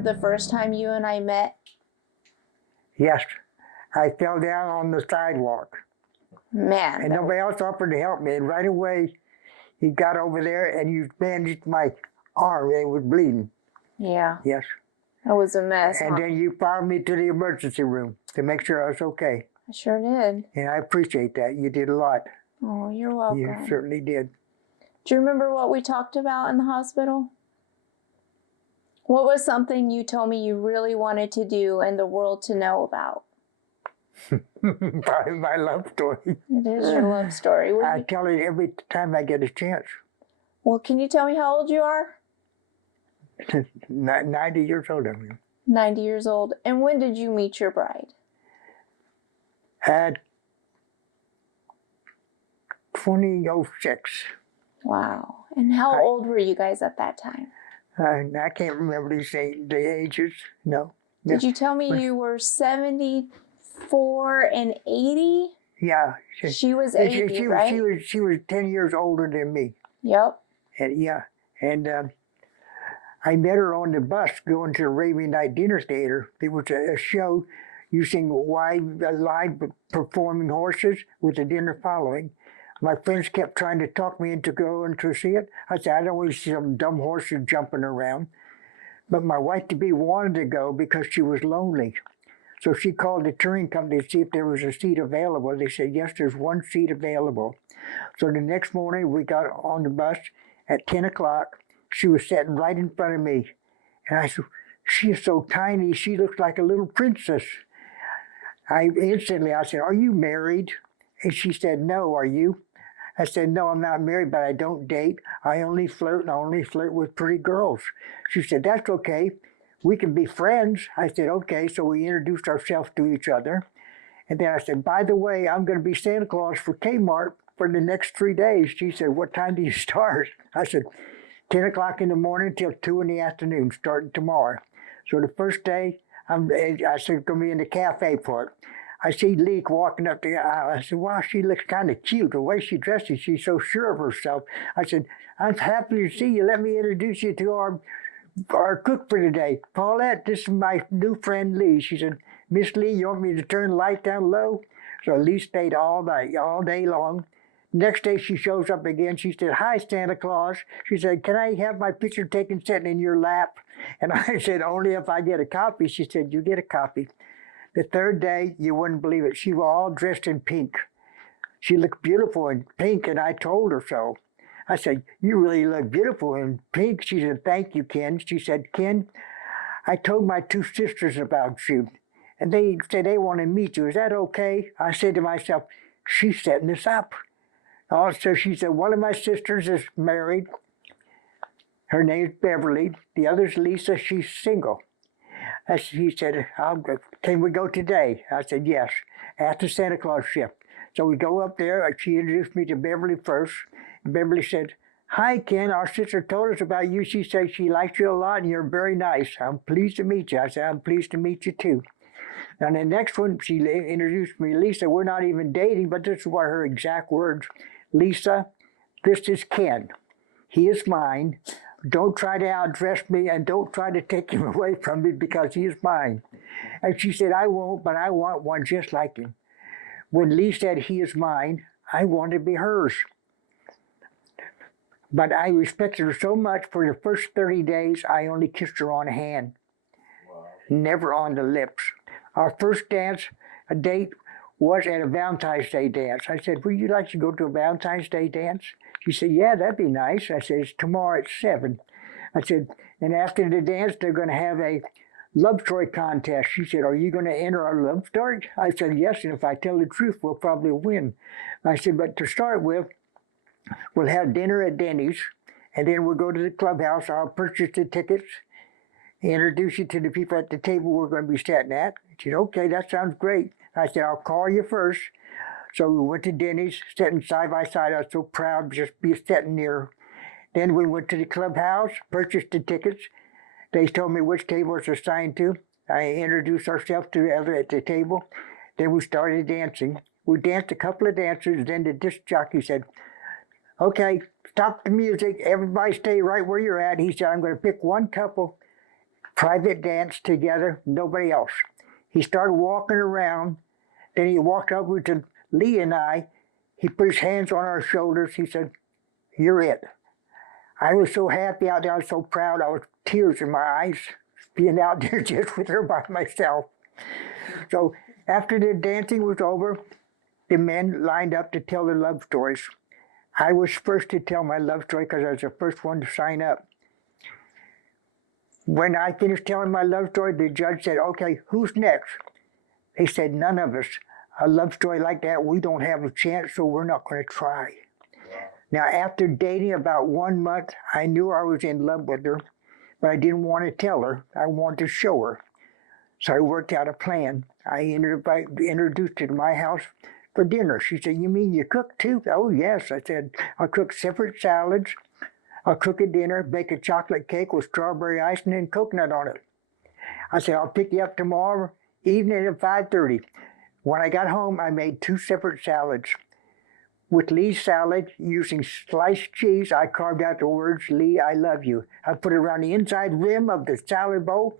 remember the first time you and I met? Yes. I fell down on the sidewalk. Man. And nobody else offered to help me. And right away, you got over there and you bandaged my arm and it was bleeding. Yeah. Yes. That was a mess. And then you followed me to the emergency room to make sure I was okay. I sure did. And I appreciate that. You did a lot. Oh, you're welcome. You certainly did. Do you remember what we talked about in the hospital? What was something you told me you really wanted to do and the world to know about? Probably my love story. It is your love story. I tell it every time I get a chance. Well, can you tell me how old you are? 90 years old, I mean. 90 years old. And when did you meet your bride? At 2006. Wow. And how old were you guys at that time? I can't remember the ages. No. Did you tell me you were 74 and 80? Yeah. She was 80, right? She was 10 years older than me. Yep. And yeah. And I met her on the bus going to the Arabian Night Dinner Theater. There was a show using live performing horses with the dinner following. My friends kept trying to talk me into going to see it. I said, I don't want to see some dumb horses jumping around. But my wife-to-be wanted to go because she was lonely. So she called the touring company to see if there was a seat available. They said, yes, there's one seat available. So the next morning we got on the bus at 10 o'clock. She was sitting right in front of me. And I said, she is so tiny, she looks like a little princess. I said, are you married? And she said, no, are you? I said, no, I'm not married, but I don't date. I only flirt, and I only flirt with pretty girls. She said, that's okay. We can be friends. I said, okay. So we introduced ourselves to each other. And then I said, by the way, I'm going to be Santa Claus for Kmart for the next 3 days. She said, what time do you start? I said, 10 o'clock in the morning till 2 in the afternoon, starting tomorrow. So the first day, I said, going to be in the cafe part. I see Leek walking up the aisle. I said, wow, she looks kind of cute. The way she dresses, she's so sure of herself. I said, I'm happy to see you. Let me introduce you to our cook for today. Paulette, this is my new friend Lee. She said, Miss Lee, you want me to turn the light down low? So Lee stayed all day long. Next day she shows up again. She said, hi, Santa Claus. She said, can I have my picture taken sitting in your lap? And I said, only if I get a copy. She said, you get a copy. The third day, you wouldn't believe it. She was all dressed in pink. She looked beautiful in pink, and I told her so. I said, you really look beautiful in pink. She said, thank you, Ken. She said, Ken, I told my two sisters about you, and they said they want to meet you. Is that okay? I said to myself, she's setting this up. Also, she said, one of my sisters is married. Her name's Beverly. The other's Lisa. She's single. He said, can we go today? I said, yes, after Santa Claus shift. So we go up there. She introduced me to Beverly first. Beverly said, hi, Ken, our sister told us about you. She said she likes you a lot and you're very nice. I'm pleased to meet you. I said, I'm pleased to meet you too. And the next one, she introduced me, Lisa. We're not even dating, but this is what her exact words. Lisa, this is Ken. He is mine. Don't try to outdress me and don't try to take him away from me because he is mine. And she said, I won't, but I want one just like him. When Lee said he is mine, I wanted to be hers. But I respected her so much for the first 30 days, I only kissed her on the hand. Wow. Never on the lips. Our first a date, was at a Valentine's Day dance. I said, would you like to go to a Valentine's Day dance? She said, yeah, that'd be nice. I said, it's tomorrow at 7. I said, and after the dance, they're going to have a love story contest. She said, are you going to enter our love story? I said, yes, and if I tell the truth, we'll probably win. I said, but to start with, we'll have dinner at Denny's, and then we'll go to the clubhouse. I'll purchase the tickets, introduce you to the people at the table we're going to be sitting at. She said, okay, that sounds great. I said, I'll call you first. So we went to Denny's, sitting side by side. I was so proud to just be sitting near. Then we went to the clubhouse, purchased the tickets. They told me which table it's assigned to. I introduced ourselves to the other at the table. Then we started dancing. We danced a couple of dances. Then the disc jockey said, okay, stop the music. Everybody stay right where you're at. He said, I'm going to pick one couple private dance together, nobody else. He started walking around, then he walked over to Lee and I. He put his hands on our shoulders. He said, "You're it." I was so happy out there. I was so proud. I was tears in my eyes being out there just with her by myself. So after the dancing was over, the men lined up to tell their love stories. I was first to tell my love story because I was the first one to sign up. When I finished telling my love story, the judge said, "Okay, who's next?" They said, "None of us. A love story like that, we don't have a chance, so we're not going to try." Now, after dating about 1 month, I knew I was in love with her, but I didn't want to tell her. I wanted to show her. So I worked out a plan. I introduced her to my house for dinner. She said, "You mean you cook too?" "Oh, yes." I said, "I'll cook separate salads. I'll cook a dinner, bake a chocolate cake with strawberry icing and coconut on it." I said, "I'll pick you up tomorrow evening at 5:30. When I got home, I made 2 separate salads. With Lee's salad, using sliced cheese, I carved out the words, "Lee, I love you." I put it around the inside rim of the salad bowl,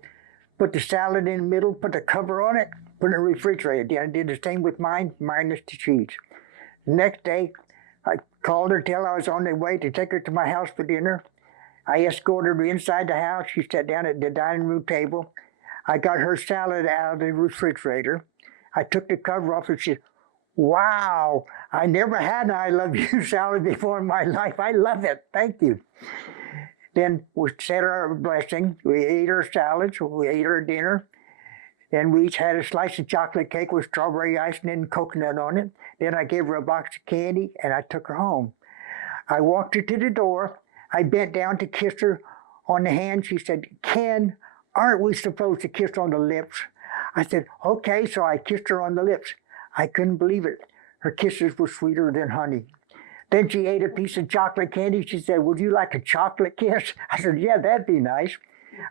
put the salad in the middle, put the cover on it, put it in the refrigerator. Then I did the same with mine, minus the cheese. The next day, I called her till I was on the way to take her to my house for dinner. I escorted her inside the house. She sat down at the dining room table. I got her salad out of the refrigerator. I took the cover off and she said, "Wow, I never had an I love you salad before in my life. I love it. Thank you." Then we said our blessing. We ate our salads. We ate our dinner. Then we each had a slice of chocolate cake with strawberry icing and coconut on it. Then I gave her a box of candy and I took her home. I walked her to the door. I bent down to kiss her on the hand. She said, "Ken, aren't we supposed to kiss on the lips?" I said, "Okay," so I kissed her on the lips. I couldn't believe it. Her kisses were sweeter than honey. Then she ate a piece of chocolate candy. She said, "Would you like a chocolate kiss?" I said, "Yeah, that'd be nice."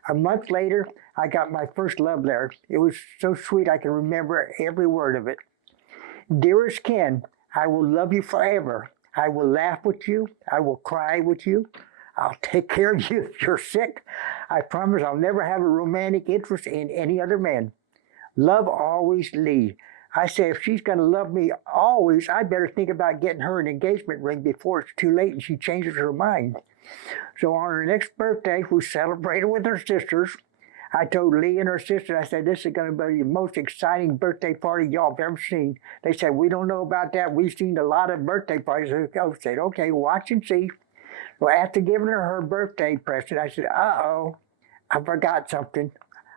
A month later, I got my first love letter. It was so sweet I can remember every word of it. "Dearest Ken, I will love you forever. I will laugh with you. I will cry with you. I'll take care of you if you're sick. I promise I'll never have a romantic interest in any other man. Love always, Lee." I said, if she's going to love me always, I better think about getting her an engagement ring before it's too late and she changes her mind. So on her next birthday, we celebrated with her sisters. I told Lee and her sister, I said, "This is going to be the most exciting birthday party y'all have ever seen." They said, "We don't know about that. We've seen a lot of birthday parties." I said, "Okay, watch and see." Well, after giving her birthday present, I said, "Uh-oh, I forgot something."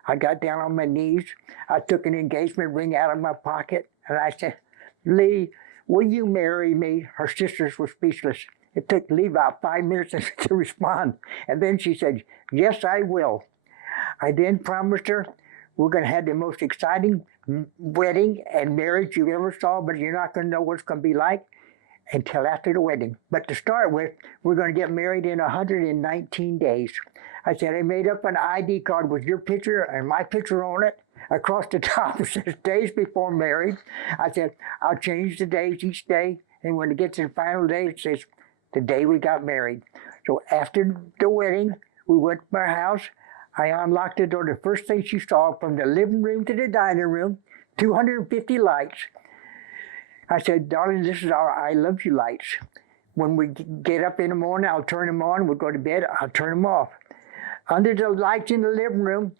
I got down on my knees. I took an engagement ring out of my pocket, and I said, "Lee, will you marry me?" Her sisters were speechless. It took Lee about 5 minutes to respond. And then she said, "Yes, I will." I then promised her we're going to have the most exciting wedding and marriage you ever saw, but you're not going to know what it's going to be like until after the wedding. But to start with, we're going to get married in 119 days. I said, I made up an ID card with your picture and my picture on it. Across the top it says days before marriage. I said, I'll change the days each day. And when it gets to the final day, it says the day we got married. So after the wedding, we went to my house. I unlocked the door. The first thing she saw from the living room to the dining room, 250 lights. I said, "Darling, this is our I love you lights. When we get up in the morning, I'll turn them on. We'll go to bed, I'll turn them off. Under the lights in the living room,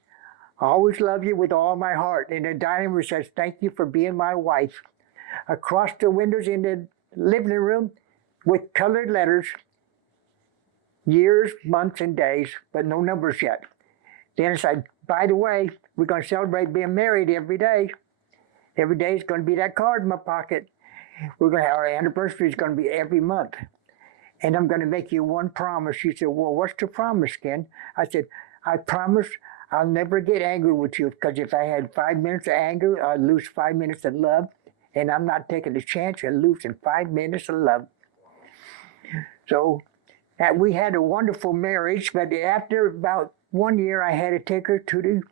I always love you with all my heart." And the dining room says, "Thank you for being my wife." Across the windows in the living room, with colored letters, years, months, and days, but no numbers yet. Then it said, "By the way, we're going to celebrate being married every day. Every day is going to be that card in my pocket. We're going to have our anniversary is going to be every month. And I'm going to make you one promise." She said, "Well, what's the promise, Ken?" I said, "I promise I'll never get angry with you, because if I had 5 minutes of anger, I'd lose 5 minutes of love. And I'm not taking a chance of losing 5 minutes of love." So we had a wonderful marriage, but after about 1 year, I had to take her to the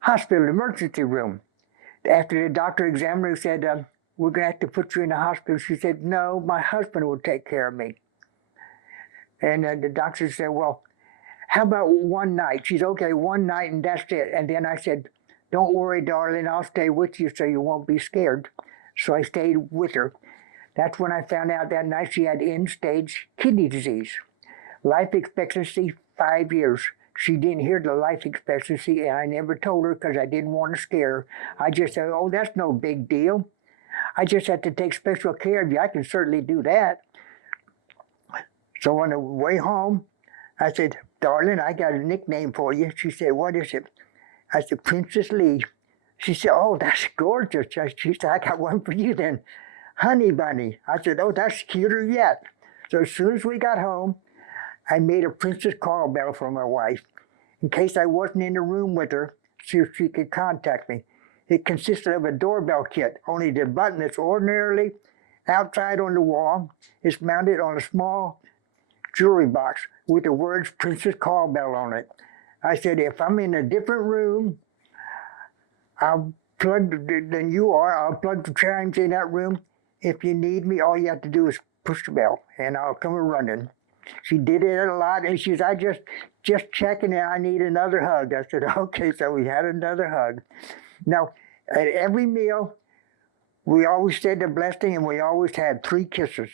hospital emergency room. After the doctor examined her, said, "We're going to have to put you in the hospital." She said, "No, my husband will take care of me." And the doctor said, "Well, how about one night? She's okay, one night and that's it. And then I said, don't worry, darling, I'll stay with you so you won't be scared. So I stayed with her. That's when I found out that night she had end-stage kidney disease. Life expectancy, 5 years. She didn't hear the life expectancy, and I never told her because I didn't want to scare her. I just said, oh, that's no big deal. I just have to take special care of you. I can certainly do that. So on the way home, I said, darling, I got a nickname for you. She said, what is it? I said, Princess Lee. She said, oh, that's gorgeous. She said, I got one for you then. Honey Bunny. I said, oh, that's cuter yet. So as soon as we got home, I made a Princess Carl bell for my wife in case I wasn't in the room with her, so she could contact me. It consisted of a doorbell kit, only the button that's ordinarily outside on the wall is mounted on a small jewelry box with the words Princess Carl Bell on it. I said, if I'm in a different room, I'll plug than you are, I'll plug the chimes in that room. If you need me, all you have to do is push the bell, and I'll come running. She did it a lot, and she said, I just checking it, I need another hug. I said, okay, so we had another hug. Now, at every meal, we always said the blessing, and we always had 3 kisses,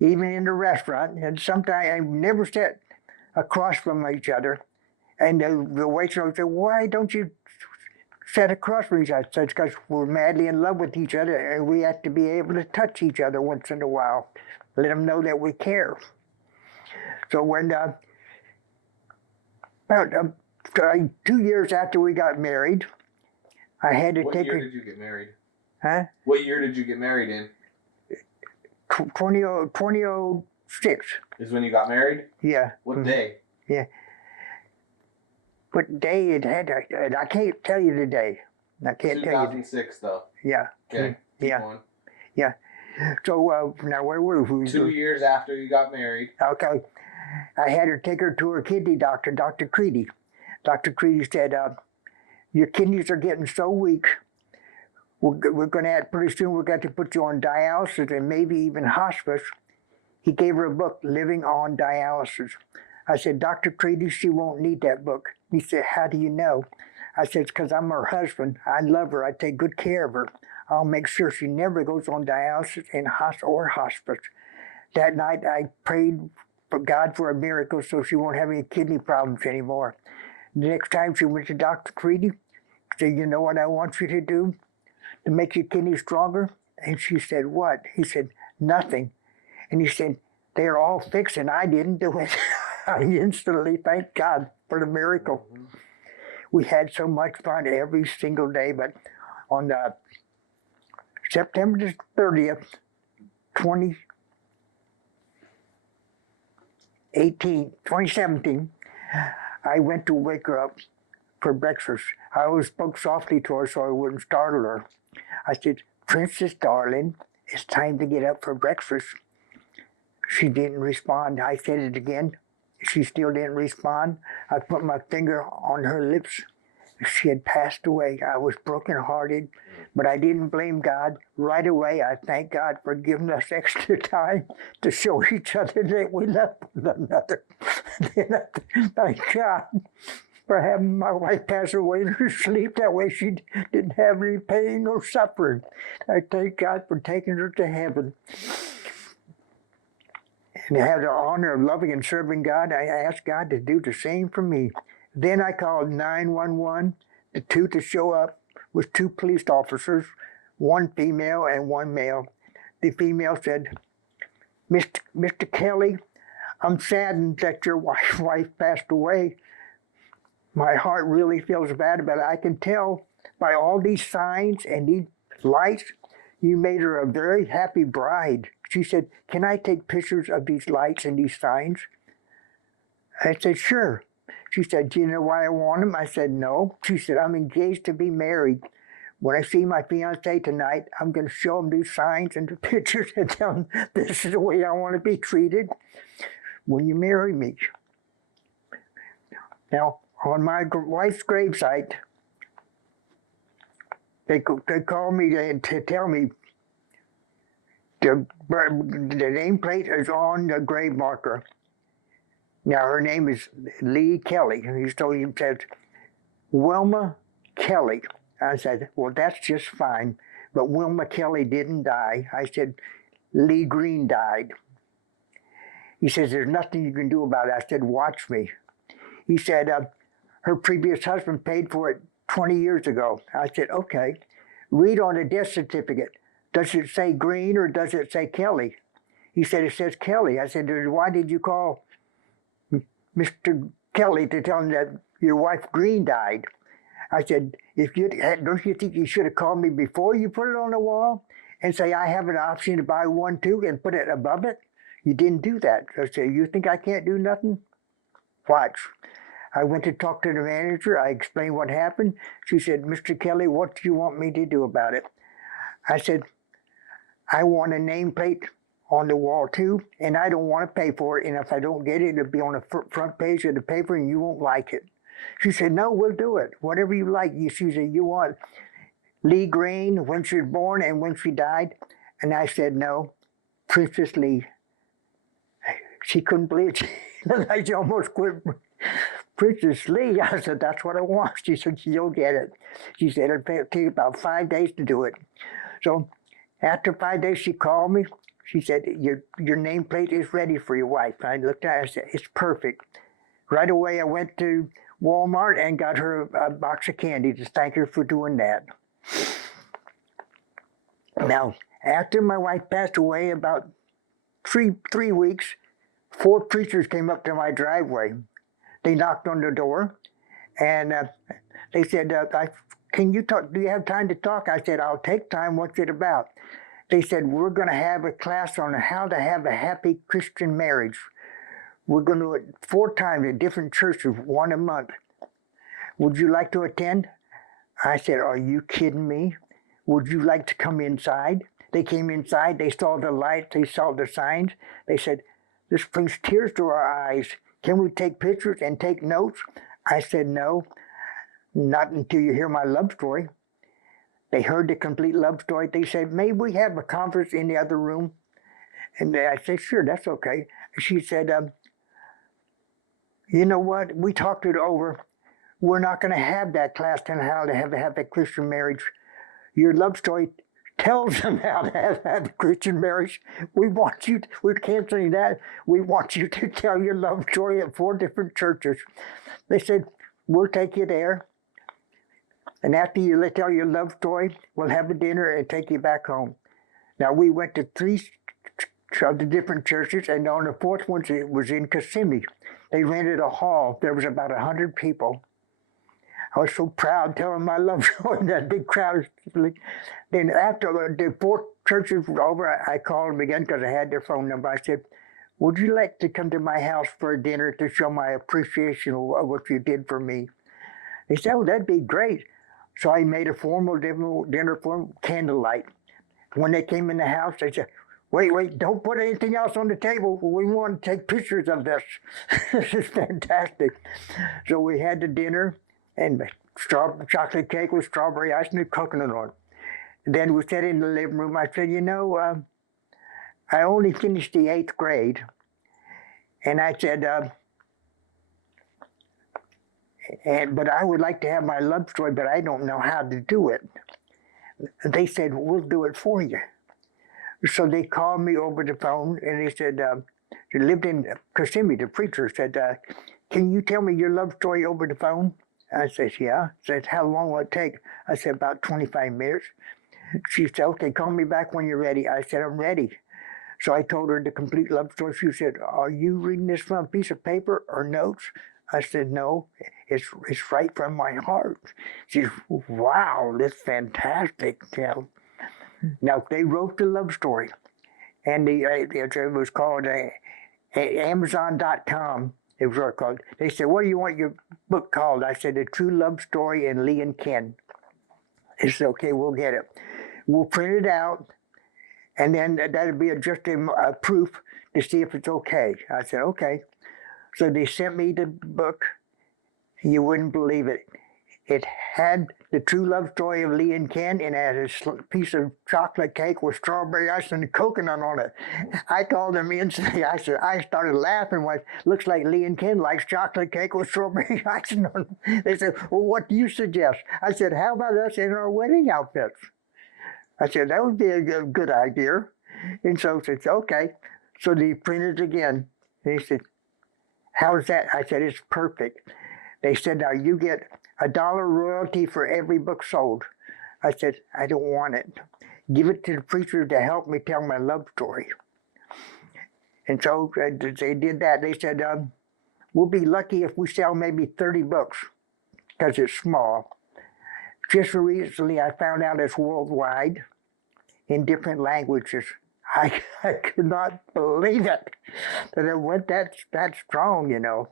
even in the restaurant. And sometimes I never sat across from each other. And the waitress would say, why don't you sit across from each other? I said, because we're madly in love with each other, and we have to be able to touch each other once in a while, let them know that we care. So when about 2 years after we got married, I had to take her. What year did you get married? Huh? What year did you get married in? 2006. Is when you got married? Yeah. What day? Yeah. What day it had? I can't tell you the day. I can't tell you. 2006, though. Yeah. Okay. Keep Yeah. going. Yeah. So now where were we? 2 years after you got married. Okay. I had her take her to her kidney doctor, Dr. Creedy. Dr. Creedy said, your kidneys are getting so weak, we're going to have, pretty soon we're going to put you on dialysis and maybe even hospice. He gave her a book, Living on Dialysis. I said, Dr. Creedy, she won't need that book. He said, how do you know? I said, it's because I'm her husband. I love her. I take good care of her. I'll make sure she never goes on dialysis in or hospice. That night I prayed for God for a miracle so she won't have any kidney problems anymore. The next time she went to Dr. Creedy, she said, you know what I want you to do to make your kidneys stronger? And she said, what? He said, nothing. And he said, they're all fixed and I didn't do it. I instantly thanked God for the miracle. Mm-hmm. We had so much fun every single day, but on September 30th, 2017, I went to wake her up for breakfast. I always spoke softly to her so I wouldn't startle her. I said, Princess darling, it's time to get up for breakfast. She didn't respond. I said it again. She still didn't respond. I put my finger on her lips. She had passed away. I was brokenhearted, but I didn't blame God. Right away, I thank God for giving us extra time to show each other that we love one another. Then I thank God for having my wife pass away in her sleep. That way she didn't have any pain or suffering. I thank God for taking her to heaven. And to have the honor of loving and serving God, I asked God to do the same for me. Then I called 911. The 2 to show up was 2 police officers, 1 female and 1 male. The female said, Mr. Kelly, I'm saddened that your wife passed away. My heart really feels bad about it. I can tell by all these signs and these lights, you made her a very happy bride. She said, can I take pictures of these lights and these signs? I said, sure. She said, do you know why I want them? I said, no. She said, I'm engaged to be married. When I see my fiancé tonight, I'm going to show him these signs and the pictures and tell him this is the way I want to be treated when you marry me. Now, on my wife's gravesite, they called me to tell me the nameplate is on the grave marker. Now her name is Lee Kelly. He said, Wilma Kelly. I said, well, that's just fine. But Wilma Kelly didn't die. I said, Lee Green died. He says, there's nothing you can do about it. I said, watch me. He said, her previous husband paid for it 20 years ago. I said, okay. Read on the death certificate. Does it say Green or does it say Kelly? He said, it says Kelly. I said, why did you call Mr. Kelly to tell him that your wife Green died? I said, don't you think you should have called me before you put it on the wall and say, I have an option to buy one too and put it above it? You didn't do that. I said, you think I can't do nothing? Watch. I went to talk to the manager. I explained what happened. She said, Mr. Kelly, what do you want me to do about it? I said, I want a nameplate on the wall too, and I don't want to pay for it. And if I don't get it, it'll be on the front page of the paper and you won't like it. She said, no, we'll do it. Whatever you like. She said, you want Lee Green, when she was born and when she died? And I said, no, Princess Lee. She couldn't believe it. She almost quit. Princess Lee. I said, that's what I want. She said, you'll get it. She said, it'll take about 5 days to do it. So after 5 days, she called me. She said, your nameplate is ready for your wife. I looked at it, I said, it's perfect. Right away, I went to Walmart and got her a box of candy to thank her for doing that. Now, after my wife passed away, about three weeks, 4 preachers came up to my driveway. They knocked on the door, and they said, can you talk? Do you have time to talk? I said, I'll take time. What's it about? They said, we're going to have a class on how to have a happy Christian marriage. We're going to do it 4 times at different churches, 1 a month. Would you like to attend? I said, are you kidding me? Would you like to come inside? They came inside. They saw the lights. They saw the signs. They said, this brings tears to our eyes. Can we take pictures and take notes? I said, no, not until you hear my love story. They heard the complete love story. They said, may we have a conference in the other room? And I said, sure, that's okay. She said, you know what? We talked it over. We're not going to have that class on how to have a Christian marriage. Your love story tells them how to have a Christian marriage. We're canceling that. We want you to tell your love story at 4 different churches. They said, we'll take you there. And after you tell your love story, we'll have a dinner and take you back home. Now, we went to 3 of the different churches, and on the 4th one, it was in Kissimmee. They rented a hall. There was about 100 people. I was so proud telling my love story in that big crowd. Then after the 4 churches were over, I called them again because I had their phone number. I said, would you like to come to my house for a dinner to show my appreciation of what you did for me? They said, oh, that'd be great. So I made a formal dinner for them, candlelight. When they came in the house, they said, wait, don't put anything else on the table. We want to take pictures of this. This is fantastic. So we had the dinner, and chocolate cake with strawberry ice and coconut on it. Then we sat in the living room. I said, you know, I only finished the 8th grade. And I said, but I would like to have my love story, but I don't know how to do it. They said, we'll do it for you. So they called me over the phone, and they said, they lived in Kissimmee, the preacher said, can you tell me your love story over the phone? I said, yeah. She said, how long will it take? I said, about 25 minutes. She said, okay, call me back when you're ready. I said, I'm ready. So I told her the complete love story. She said, are you reading this from a piece of paper or notes? I said, no, it's right from my heart. She said, wow, that's fantastic. Now, they wrote the love story, and it was called Amazon.com. It was called. They said, what do you want your book called? I said, A True Love Story in Lee and Ken. They said, okay, we'll get it. We'll print it out, and then that'll be just a proof to see if it's okay. I said, okay. So they sent me the book. You wouldn't believe it. it had the true love story of Lee and Ken, and it had a piece of chocolate cake with strawberry ice and coconut on it. I called them in. I started laughing. When looks like Lee and Ken likes chocolate cake with strawberry icing on it. They said, "Well, what do you suggest?" I said, "How about us in our wedding outfits?" I said, "That would be a good idea." And so they said, "Okay." So they printed it again. They said, "How's that?" I said, "It's perfect." They said, "Now you get $1 royalty for every book sold." I said, "I don't want it. Give it to the preacher to help me tell my love story." And so they did that. They said, "We'll be lucky if we sell maybe 30 books because it's small." Just recently, I found out it's worldwide in different languages. I could not believe it that it went that strong, you know.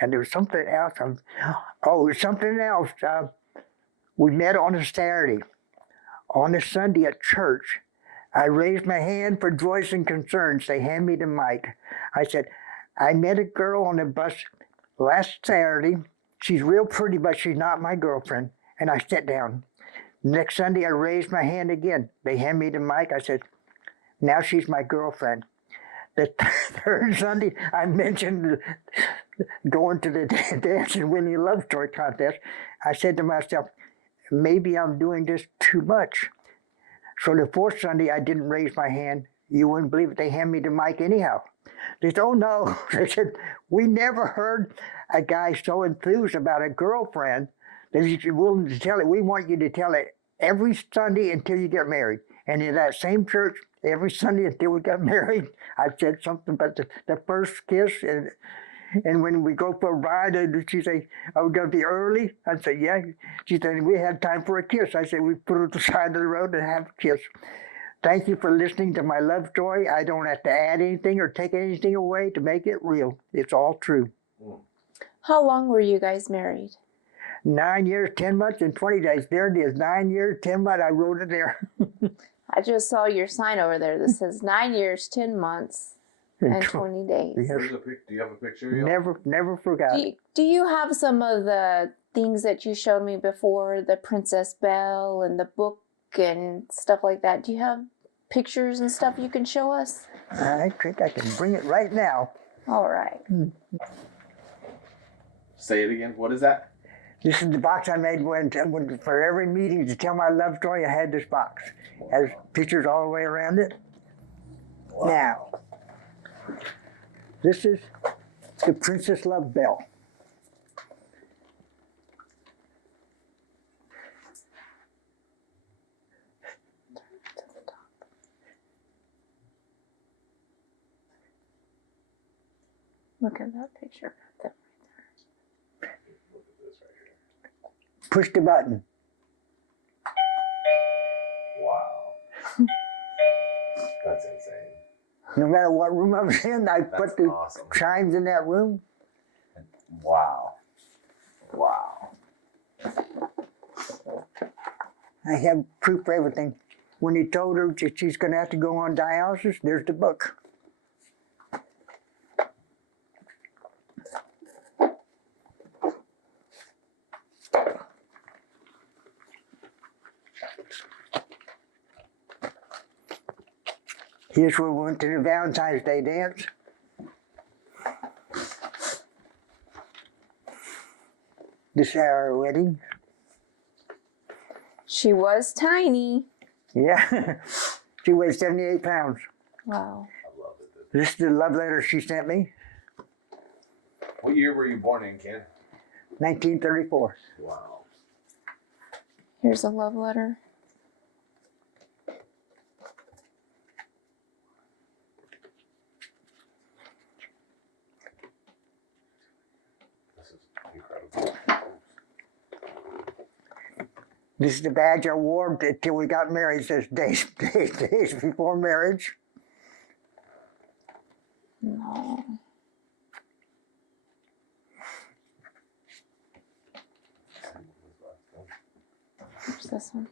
And there was something else. Something else. We met on a Saturday. On a Sunday at church, I raised my hand for joys and concerns. They handed me the mic. I said, "I met a girl on the bus last Saturday. She's real pretty, but she's not my girlfriend." And I sat down. Next Sunday, I raised my hand again. They handed me the mic. I said, "Now she's my girlfriend." The third Sunday, I mentioned going to the Dance and Winning Love Story contest. I said to myself, maybe I'm doing this too much. So the fourth Sunday, I didn't raise my hand. You wouldn't believe it. They handed me the mic anyhow. They said, "Oh no." They said, "We never heard a guy so enthused about a girlfriend that he's willing to tell it. We want you to tell it every Sunday until you get married." And in that same church, every Sunday until we got married, I said something about the first kiss. And when we go for a ride, she say, "Are we going to be early?" I said, "Yeah." She said, "We had time for a kiss." I said, "We put it at the side of the road and have a kiss." Thank you for listening to my love story. I don't have to add anything or take anything away to make it real. It's all true. How long were you guys married? 9 years, 10 months, and 20 days. There it is, 9 years, 10 months. I wrote it there. I just saw your sign over there that says 9 years, 10 months, and 20 days. Yes. Do you have a picture? Of you? Never forgot. Do you have some of the things that you showed me before, the Princess Belle and the book and stuff like that? Do you have pictures and stuff you can show us? I think I can bring it right now. All right. Say it again. What is that? This is the box I made when for every meeting to tell my love story. I had this box. Has pictures all the way around it. Wow. Now, this is the Princess Love Belle. Look at that picture. Push the button. Wow. That's insane. No matter what room I was in, I That's put the awesome. chimes in that room. Wow. Wow. I have proof for everything. When he told her that she's going to have to go on dialysis, there's the book. Here's where we went to the Valentine's Day dance. This is our wedding. She was tiny. Yeah. She weighs 78 pounds. Wow. I love it. This is the love letter she sent me, What year were you born in, Ken? 1934. Wow. Here's a love letter. This is incredible. This is the badge I wore until we got married. It says days before marriage. No. Here's this one.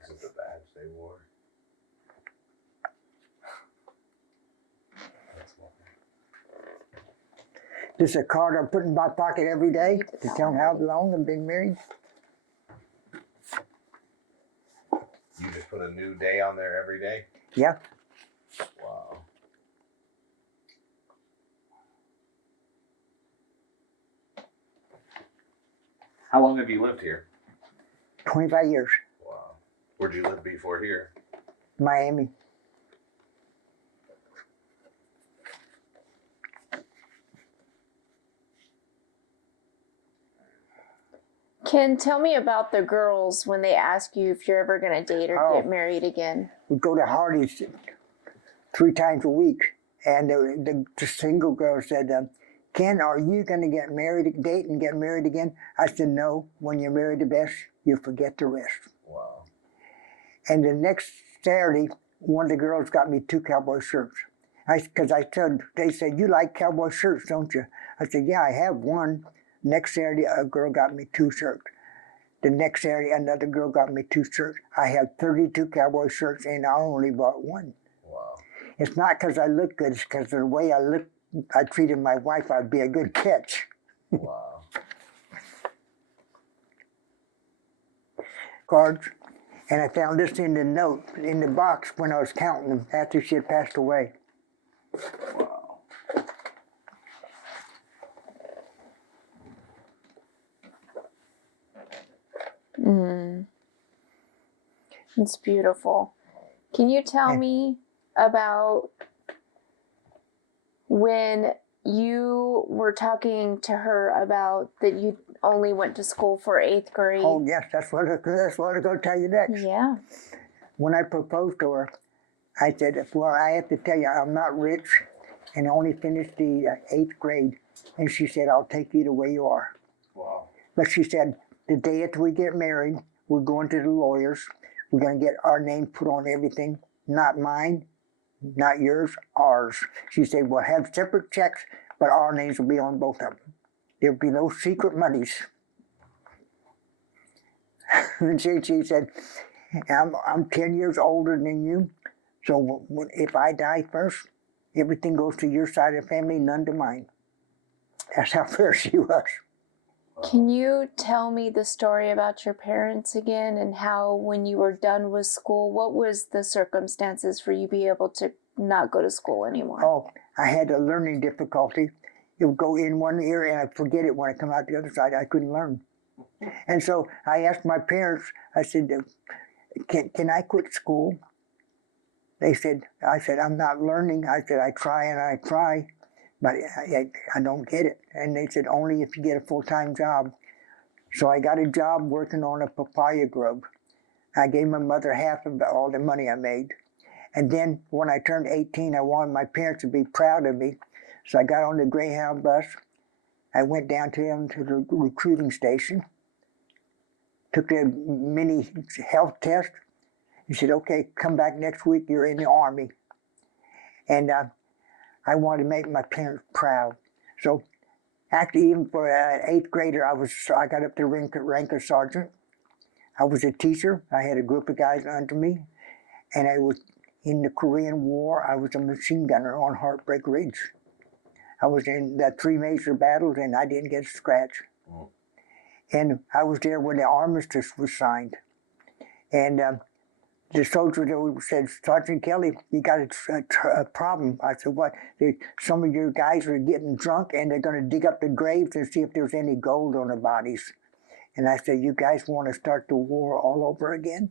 This is the badge they wore. That's lovely. This is a card I put in my pocket every day to tell them how long I've been married. You just put a new day on there every day? Yeah. Wow. How long have you lived here? 25 years. Wow. Where'd you live before here? Miami. Ken, tell me about the girls when they ask you if you're ever going to date or get married again. We go to Hardee's 3 times a week, and the single girl said, Ken, are you going to get married, date and get married again? I said, no. When you're married the best, you forget the rest. Wow. And the next Saturday, one of the girls got me 2 cowboy shirts. Because I said, they said, you like cowboy shirts, don't you? I said, yeah, I have one. Next Saturday, a girl got me 2 shirts. The next Saturday, another girl got me 2 shirts. I have 32 cowboy shirts, and I only bought one. Wow. It's not because I look good, it's because of the way I treated my wife. I'd be a good catch. Wow. Cards. And I found this in the note, in the box when I was counting them after she had passed away. Wow. It's beautiful. Can you tell me about when you were talking to her about that you only went to school for 8th grade? Oh yes, that's what I'm going to tell you next. Yeah. When I proposed to her, I said, well, I have to tell you, I'm not rich and only finished the 8th grade. And she said, I'll take you the way you are. Wow. But she said, the day after we get married, we're going to the lawyers. We're going to get our name put on everything. Not mine, not yours, ours. She said, we'll have separate checks, but our names will be on both of them. There'll be no secret monies. And she said, I'm 10 years older than you, so if I die first, everything goes to your side of the family, none to mine. That's how fair she was. Can you tell me the story about your parents again and how when you were done with school, what was the circumstances for you to be able to not go to school anymore? Oh, I had a learning difficulty. It would go in one ear and I'd forget it when I come out the other side. I couldn't learn. And so I asked my parents, I said, can I quit school? I said, I'm not learning. I said, I try and I try, but I don't get it. And they said, only if you get a full-time job. So I got a job working on a papaya grove. I gave my mother half of all the money I made. And then when I turned 18, I wanted my parents to be proud of me. So I got on the Greyhound bus. I went down to them to the recruiting station, took the mini health test. He said, okay, come back next week, you're in the Army. And I wanted to make my parents proud. So actually, even for an 8th grader, I got up to rank of sergeant. I was a teacher. I had a group of guys under me. And I was in the Korean War. I was a machine gunner on Heartbreak Ridge. I was in the 3 major battles, and I didn't get a scratch. Oh. And I was there when the armistice was signed. And the soldier said, Sergeant Kelly, you got a problem. I said, what? Some of your guys are getting drunk and they're going to dig up the graves and see if there's any gold on the bodies. And I said, you guys want to start the war all over again?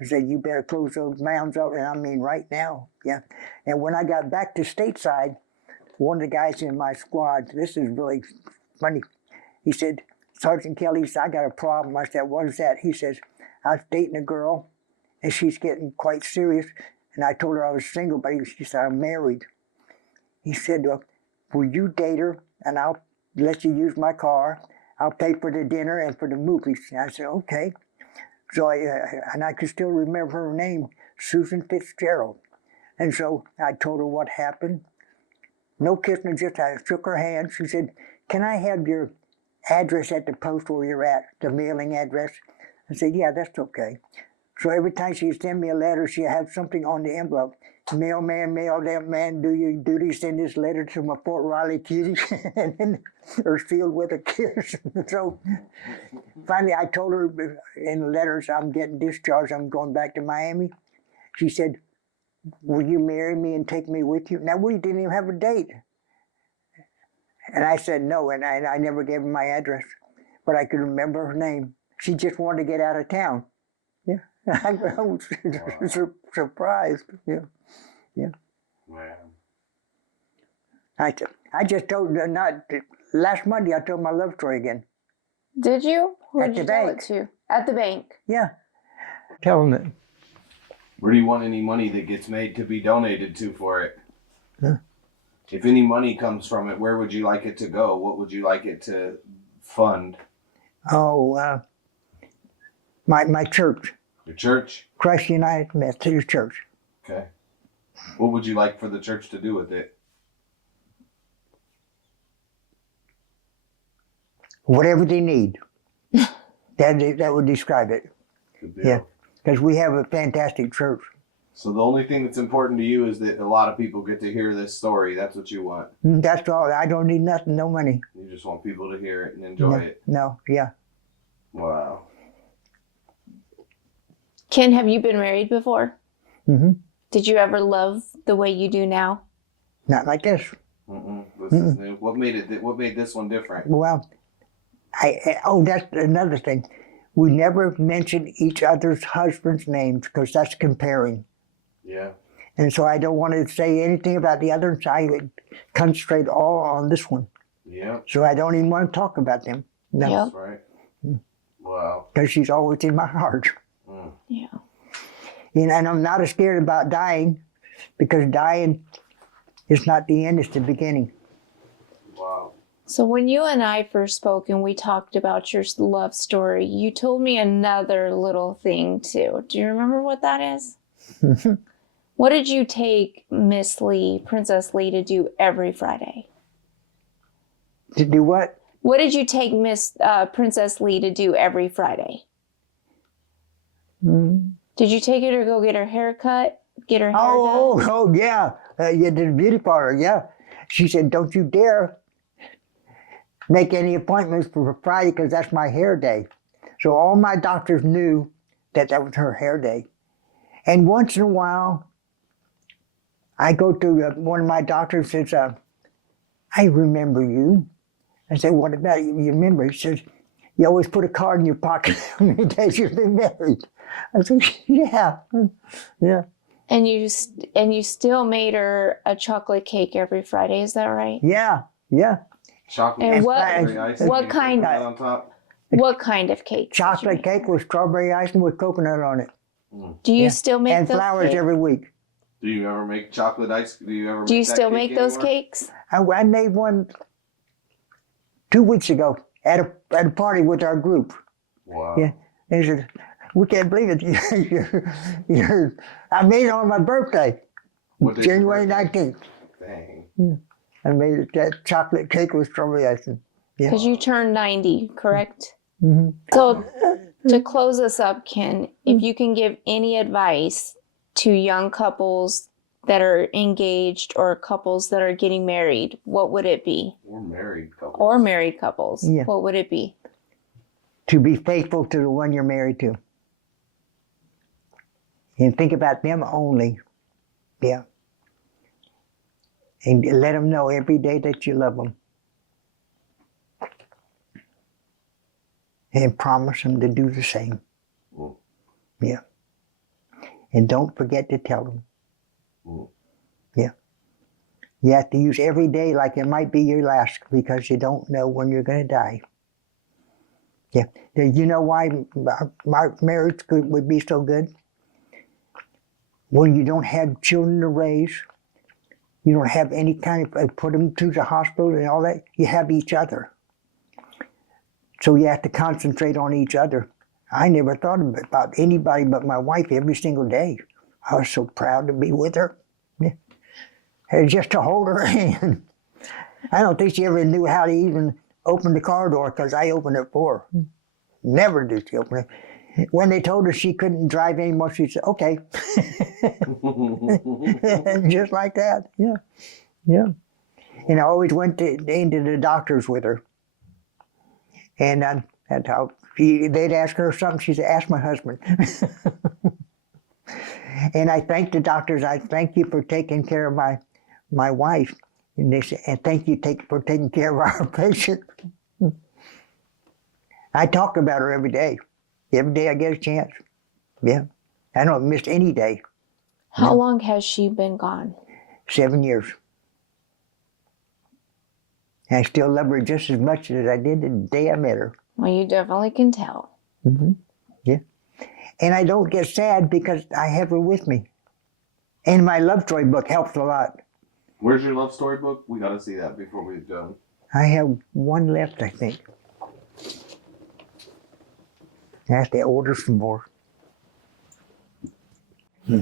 I said, you better close those mounds up, and I mean right now. Yeah. And when I got back to stateside, one of the guys in my squad, this is really funny, he said, Sergeant Kelly, I got a problem. I said, what is that? He says, I was dating a girl, and she's getting quite serious. And I told her I was single, but she said, I'm married. He said, well, will you date her, and I'll let you use my car. I'll pay for the dinner and for the movies. And I said, okay. So and I could still remember her name, Susan Fitzgerald. And so I told her what happened. No kissing, just I shook her hand. She said, can I have your address at the post where you're at, the mailing address? I said, yeah, that's okay. So every time she send me a letter, she have something on the envelope. Mailman, mail that man, do you duty send this letter to my Fort Riley kitty? And then or sealed with a kiss. So finally I told her in the letters I'm getting discharged, I'm going back to Miami. She said, will you marry me and take me with you? Now we didn't even have a date. And I said no, and I never gave her my address, but I could remember her name. She just wanted to get out of town. Yeah, I was surprised. Yeah, yeah. Man. I just told her not last Monday. I told my love story again. Did you? Who At did the you tell bank. it to? At the bank. Yeah, tell them that. Where do you want any money that gets made to be donated to for it? Huh? If any money comes from it, where would you like it to go? What would you like it to fund? Oh, my church, Your church? Christ United Methodist Church. Okay. What would you like for the church to do with it? Whatever they need. That would describe it. Good deal. Yeah. Because we have a fantastic church. So the only thing that's important to you is that a lot of people get to hear this story. That's what you want. That's all. I don't need nothing, no money. You just want people to hear it and enjoy it. No, yeah. Wow. Ken, have you been married before? Mm-hmm. Did you ever love the way you do now? Not like this. This is new. What made this one different? Well, that's another thing. We never mention each other's husband's names because that's comparing. Yeah. And so I don't want to say anything about the others. I would concentrate all on this one. Yeah. So I don't even want to talk about them. No, Yep. That's right. Wow. because she's always in my heart. Mm. Yeah. And I'm not scared about dying because dying is not the end, it's the beginning. Wow. So when you and I first spoke and we talked about your love story, you told me another little thing too. Do you remember what that is? What did you take Miss Lee, Princess Lee, to do every Friday? To do what? What did you take Miss Princess Lee to do every Friday? Mm. Did you take her to go get her hair cut, get her hair done? Oh, yeah. Yeah, to the beauty parlor, yeah. She said, don't you dare make any appointments for Friday because that's my hair day. So all my doctors knew that that was her hair day. And once in a while, I go to one of my doctors says, I remember you. I said, what about you? You remember? He says, you always put a card in your pocket how many days you've been married. I said, yeah, yeah. And you still made her a chocolate cake every Friday, is that right? Yeah, yeah. Chocolate. And what- strawberry icing, what you kind- put that on top? What kind of cake? did you Chocolate make? cake with strawberry icing with coconut on it. Do you Yeah. still make And those flowers cakes? every week. Do you ever make chocolate ice? Do you ever? Do you make that still cake make those anymore? cakes? I made one 2 weeks ago at a party with our group. Wow. Yeah. They said, we can't believe it. I made it on my birthday, What day's your January birthday? 19th. Dang. I made it that chocolate cake with strawberry icing. Yeah. Because you turned 90, correct? Mhm. So to close us up, Ken, if you can give any advice to young couples that are engaged or couples that are getting married, what would it be? We're married couple. Or married couples, Yeah. what would it be? To be faithful to the one you're married to. And think about them only. Yeah. And let them know every day that you love them. And promise them to do the same. Mm. Yeah. And don't forget to tell them. Mm. Yeah. You have to use every day like it might be your last because you don't know when you're going to die. Yeah. You know why my marriage would be so good? When you don't have children to raise, you don't have any kind of, put them to the hospital and all that, you have each other. So you have to concentrate on each other. I never thought about anybody but my wife every single day. I was so proud to be with her. Yeah. And just to hold her hand. I don't think she ever knew how to even open the car door because I opened it for her. Never did she open it. When they told her she couldn't drive anymore, she said, okay. Just like that, yeah, yeah. And I always went into the doctors with her. And that's how they'd ask her something, she said, ask my husband. And I thank the doctors, I thank you for taking care of my wife. And they said, and thank you for taking care of our patient. I talk about her every day I get a chance. Yeah, I don't miss any day. How long has she been gone? 7 years. And I still love her just as much as I did the day I met her. Well, you definitely can tell. Mm-hmm. Yeah. And I don't get sad because I have her with me. And my love story book helps a lot. Where's your love story book? We got to see that before we're done. I have one left, I think. I have to order some more. You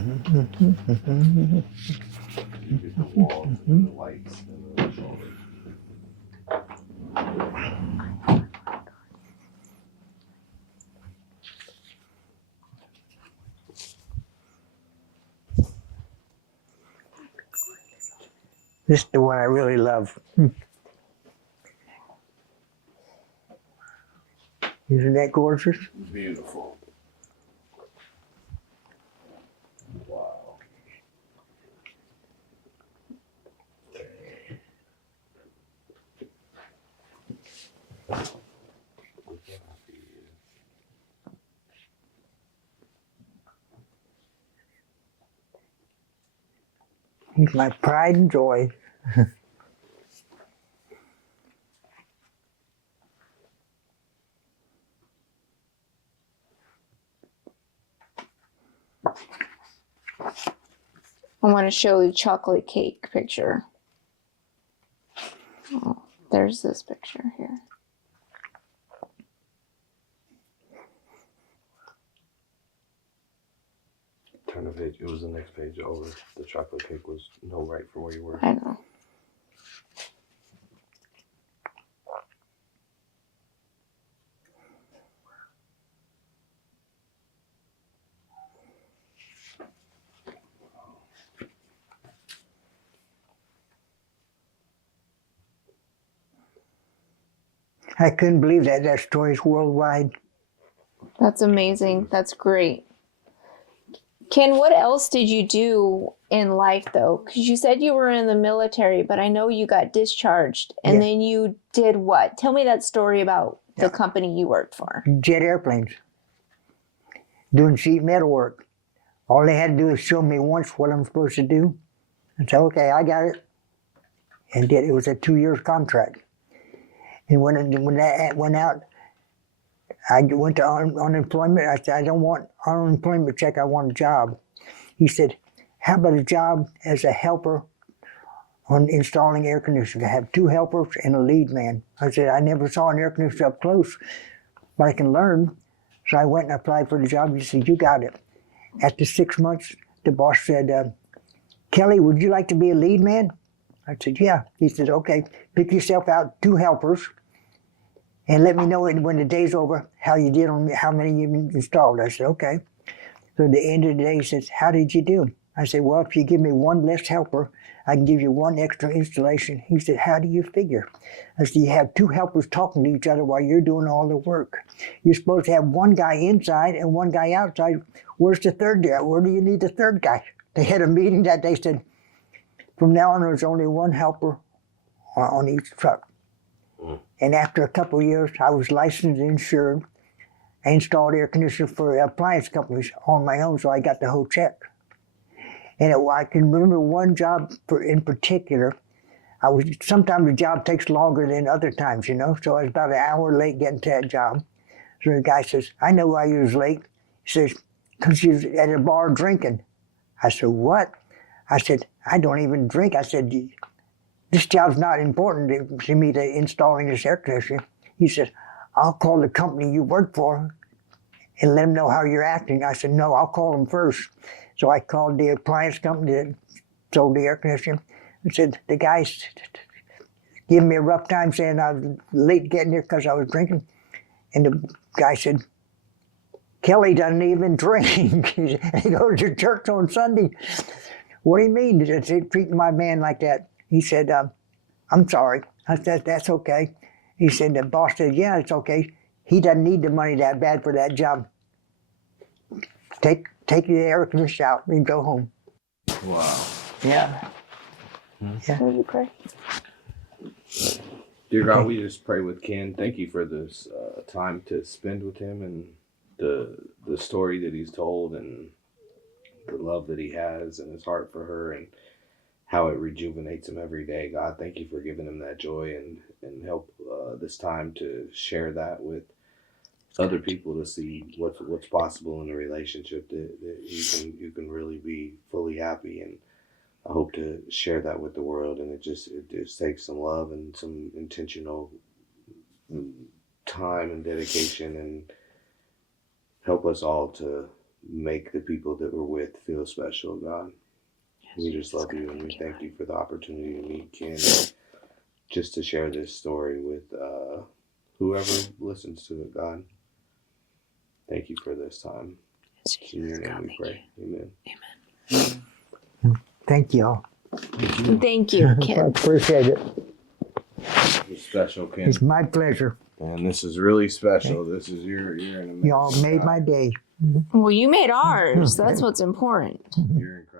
get the walls and the lights and the shoulders. This is the one I really love. Isn't that gorgeous? Beautiful. Wow. He's my pride and joy. I want to show the chocolate cake picture. Oh, there's this picture here. Turn the page. It was the next page over. The chocolate cake was no right from where you were. I know. I couldn't believe that story's worldwide. That's amazing. That's great. Ken, what else did you do in life, though? Because you said you were in the military, but I know you got discharged. And then you did what? Tell me that story about the company you worked for. Jet airplanes. Doing sheet metal work. All they had to do is show me once what I'm supposed to do. I said, okay, I got it. And did. It was a 2-year contract. And when that went out, I went to unemployment. I said, I don't want unemployment check, I want a job. He said, how about a job as a helper on installing air conditioning? I have 2 helpers and a lead man. I said, I never saw an air conditioner up close, but I can learn. So I went and applied for the job. He said, you got it. After 6 months, the boss said, Kelly, would you like to be a lead man? I said, yeah. He said, okay, pick yourself out 2 helpers and let me know when the day's over how you did on how many you installed. I said, okay. So at the end of the day, he says, how did you do? I said, well, if you give me 1 less helper, I can give you 1 extra installation. He said, how do you figure? I said, you have 2 helpers talking to each other while you're doing all the work. You're supposed to have 1 guy inside and 1 guy outside. Where's the 3rd guy? Where do you need the 3rd guy? They had a meeting that day, said, from now on, there's only 1 helper on each truck. And after a couple of years, I was licensed and insured. I installed air conditioners for appliance companies on my own, so I got the whole check. And I can remember one job in particular. Sometimes the job takes longer than other times, you know, so I was about an hour late getting to that job. So the guy says, I know why you was late. He says, because you was at a bar drinking. I said, what? I said, I don't even drink. I said, this job's not important to me, to installing this air conditioner. He said, I'll call the company you work for and let them know how you're acting. I said, no, I'll call them first. So I called the appliance company that sold the air conditioner and said, the guy's giving me a rough time saying I was late getting here because I was drinking. And the guy said, Kelly doesn't even drink. He goes to church on Sunday. What do you mean, treating my man like that? He said, I'm sorry. I said, that's okay. He said, the boss said, yeah, it's okay. He doesn't need the money that bad for that job. Take the air conditioner out and go home. Wow. Yeah. Will you pray? Dear God, we just pray with Ken. Thank you for this time to spend with him and the story that he's told and the love that he has and his heart for her and how it rejuvenates him every day. God, thank you for giving him that joy and help this time to share that with other people to see what's possible in a relationship that you can really be fully happy. And I hope to share that with the world. And it just takes some love and some intentional time and dedication and help us all to make the people that we're with feel special, God. We just love you and we thank you for the opportunity to meet Ken, just to share this story with whoever listens to it, God. Thank you for this time. In your name we pray. Amen. Thank you all. Thank you, I Ken. appreciate it. It's special, Ken. It's my pleasure. And this is really special. This is you're an amazing Y'all made guy. my day. Well, you made ours. That's what's important. You're incredible.